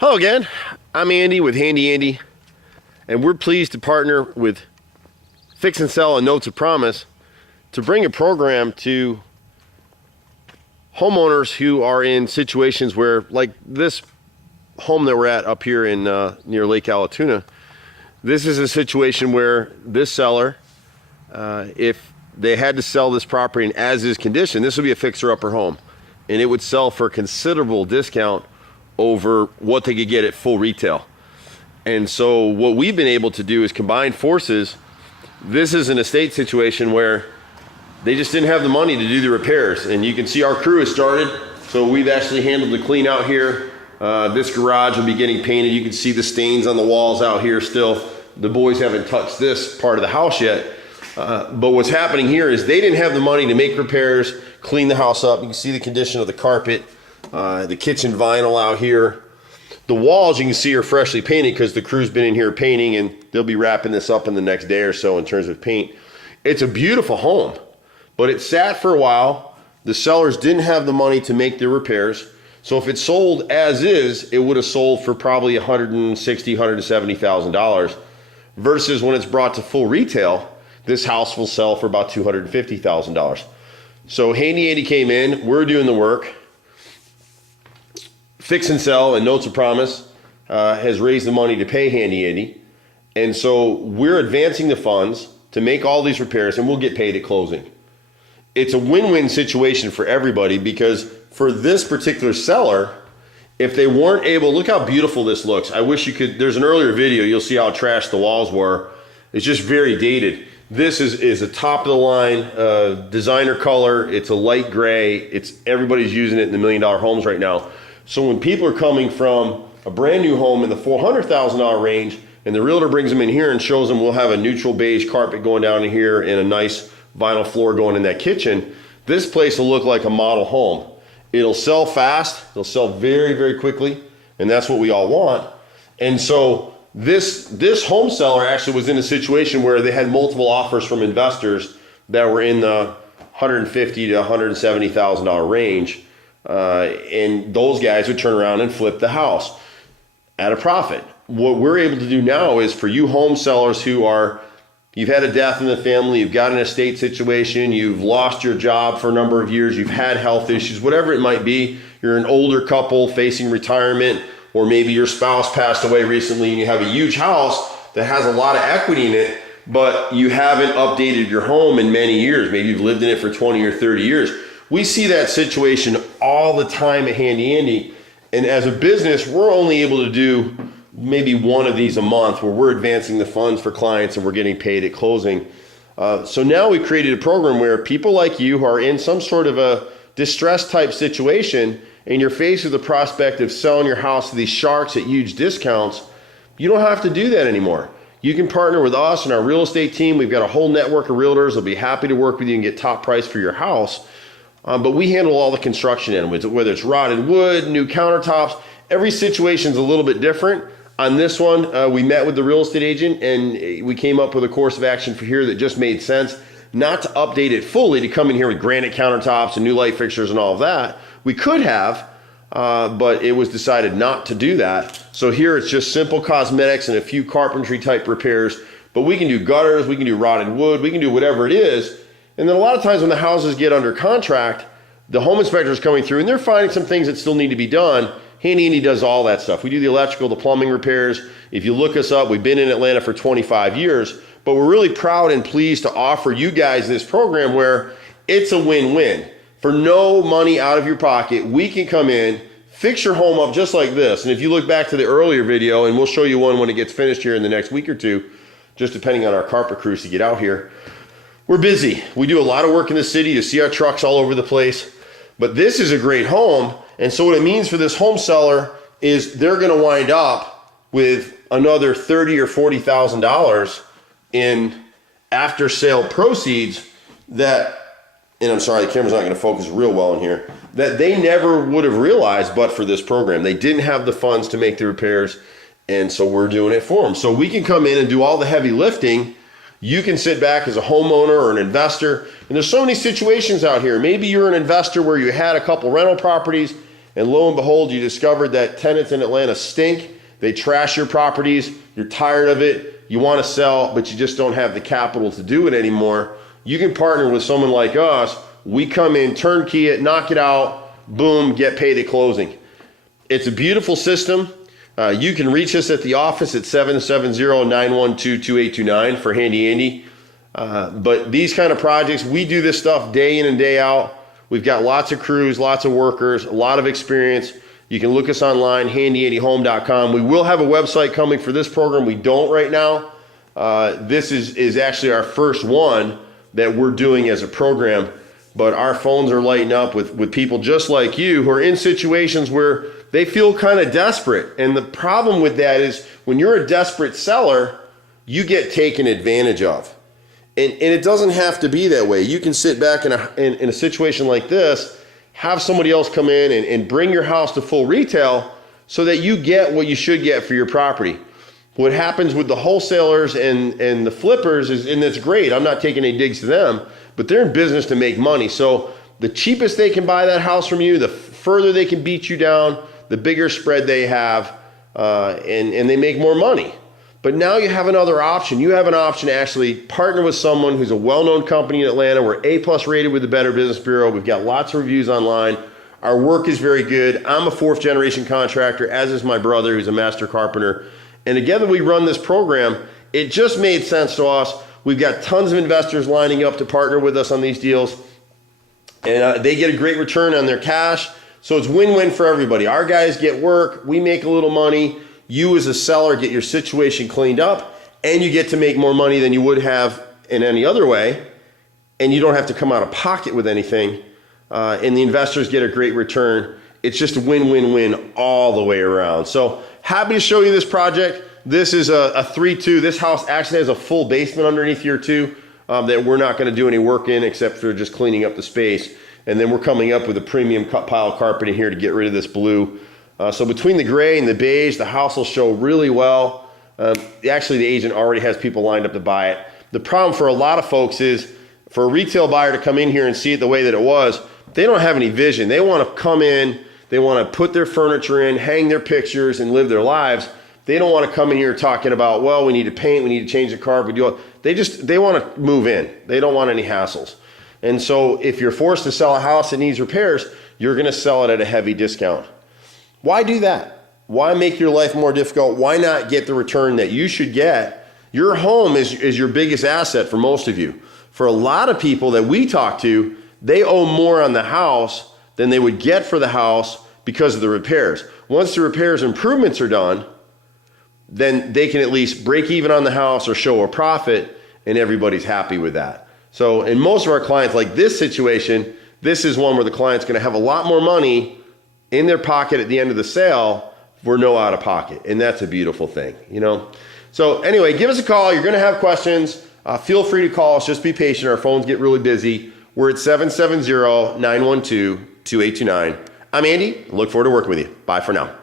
Hello again, I'm Andy with Handy Andy, and we're pleased to partner with Fix and Sell and Notes of Promise to bring a program to homeowners who are in situations where, like this home that we're at up here in near Lake Allatoona, this is a situation where this seller, if they had to sell this property in as-is condition, this would be a fixer-upper home, and it would sell for a considerable discount over what they could get at full retail. And so what we've been able to do is combine forces. This is an estate situation where they just didn't have the money to do the repairs. And you can see our crew has started. So we've actually handled the clean out here. This garage will be getting painted. You can see the stains on the walls out here still. The boys haven't touched this part of the house yet. But what's happening here is they didn't have the money to make repairs, clean the house up. You can see the condition of the carpet. The kitchen vinyl out here. The walls you can see are freshly painted because the crew's been in here painting, and they'll be wrapping this up in the next day or so in terms of paint. It's a beautiful home, but it sat for a while. The sellers didn't have the money to make their repairs. So if it sold as is, it would have sold for probably $160,000, $170,000 versus when it's brought to full retail, this house will sell for about $250,000. So Handy Andy came in, we're doing the work. Fix and Sell and Notes of Promise has raised the money to pay Handy Andy. And so we're advancing the funds to make all these repairs, and we'll get paid at closing. It's a win-win situation for everybody because for this particular seller, if they weren't able, look how beautiful this looks. I wish you could, there's an earlier video, you'll see how trashed the walls were. It's just very dated. This is a top of the line designer color. It's a light gray. Everybody's using it in the $1 million homes right now. So when people are coming from a brand new home in the $400,000 range and the realtor brings them in here and shows them we'll have a neutral beige carpet going down in here and a nice vinyl floor going in that kitchen, this place will look like a model home. It'll sell fast. It'll sell very, very quickly. And that's what we all want. And so this home seller actually was in a situation where they had multiple offers from investors that were in the $150,000 to $170,000 range. And those guys would turn around and flip the house at a profit. What we're able to do now is for you home sellers you've had a death in the family, you've got an estate situation, you've lost your job for a number of years, you've had health issues, whatever it might be, you're an older couple facing retirement, or maybe your spouse passed away recently and you have a huge house that has a lot of equity in it, but you haven't updated your home in many years. Maybe you've lived in it for 20 or 30 years. We see that situation all the time at Handy Andy. And as a business, we're only able to do maybe one of these a month where we're advancing the funds for clients and we're getting paid at closing. So now we created a program where people like you who are in some sort of a distress type situation and you're faced with the prospect of selling your house to these sharks at huge discounts, you don't have to do that anymore. You can partner with us and our real estate team. We've got a whole network of realtors that'll be happy to work with you and get top price for your house. But we handle all the construction end, whether it's rotted wood, new countertops. Every situation's a little bit different. On this one, we met with the real estate agent and we came up with a course of action for here that just made sense. Not to update it fully, to come in here with granite countertops and new light fixtures and all of that. We could have, but it was decided not to do that. So here it's just simple cosmetics and a few carpentry type repairs. But we can do gutters, we can do rotted wood, we can do whatever it is. And then a lot of times when the houses get under contract, the home inspector is coming through and they're finding some things that still need to be done. Handy Andy does all that stuff. We do the electrical, the plumbing repairs. If you look us up, we've been in Atlanta for 25 years, but we're really proud and pleased to offer you guys this program where it's a win-win. For no money out of your pocket, we can come in, fix your home up just like this. And if you look back to the earlier video, and we'll show you one when it gets finished here in the next week or two, just depending on our carpet crews to get out here. We're busy. We do a lot of work in the city. You see our trucks all over the place. But this is a great home. And so what it means for this home seller is they're going to wind up with another $30,000 or $40,000 in after sale proceeds that, and I'm sorry, the camera's not going to focus real well in here, that they never would have realized but for this program. They didn't have the funds to make the repairs, and so we're doing it for them. So we can come in and do all the heavy lifting. You can sit back as a homeowner or an investor, and there's so many situations out here. Maybe you're an investor where you had a couple rental properties and lo and behold, you discovered that tenants in Atlanta stink, they trash your properties, you're tired of it, you want to sell, but you just don't have the capital to do it anymore, you can partner with someone like us. We come in, turnkey it, knock it out, boom, get paid at closing. It's a beautiful system. You can reach us at the office at 770-912-2829 for Handy Andy. But these kind of projects, we do this stuff day in and day out. We've got lots of crews, lots of workers, a lot of experience. You can look us online, handyandyhome.com. We will have a website coming for this program. We don't right now. This is actually our first one that we're doing as a program. But our phones are lighting up with people just like you who are in situations where they feel kind of desperate. And the problem with that is when you're a desperate seller, you get taken advantage of. And it doesn't have to be that way. You can sit back in a situation like this, have somebody else come in and bring your house to full retail so that you get what you should get for your property. What happens with the wholesalers and the flippers is, and that's great, I'm not taking any digs to them, but they're in business to make money. So the cheapest they can buy that house from you, the further they can beat you down, the bigger spread they have, and they make more money. But now you have another option. You have an option to actually partner with someone who's a well-known company in Atlanta. We're A+ rated with the Better Business Bureau. We've got lots of reviews online. Our work is very good. I'm a 4th generation contractor, as is my brother, who's a master carpenter. And together we run this program. It just made sense to us. We've got tons of investors lining up to partner with us on these deals. And they get a great return on their cash. So it's win-win for everybody. Our guys get work. We make a little money. You as a seller get your situation cleaned up, and you get to make more money than you would have in any other way, and you don't have to come out of pocket with anything, and the investors get a great return. It's just a win-win-win all the way around. So happy to show you this project. This is a 3-2. This house actually has a full basement underneath here too, that we're not going to do any work in except for just cleaning up the space. And then we're coming up with a premium cut pile carpet in here to get rid of this blue. So between the gray and the beige, the house will show really well. Actually, the agent already has people lined up to buy it. The problem for a lot of folks is for a retail buyer to come in here and see it the way that it was, they don't have any vision. They want to come in, they want to put their furniture in, hang their pictures, and live their lives. They don't want to come in here talking about, well, we need to paint, we need to change the carpet. They want to move in. They don't want any hassles. And so if you're forced to sell a house that needs repairs, you're going to sell it at a heavy discount. Why do that? Why make your life more difficult? Why not get the return that you should get? Your home is your biggest asset for most of you. For a lot of people that we talk to, they owe more on the house than they would get for the house because of the repairs. Once the repairs improvements are done, then they can at least break even on the house or show a profit, and everybody's happy with that. So in most of our clients, like this situation, this is one where the client's going to have a lot more money in their pocket at the end of the sale for no out of pocket. And that's a beautiful thing, you know? So anyway, give us a call. You're going to have questions. Feel free to call us. Just be patient. Our phones get really busy. We're at 770-912-2829. I'm Andy. Look forward to working with you. Bye for now.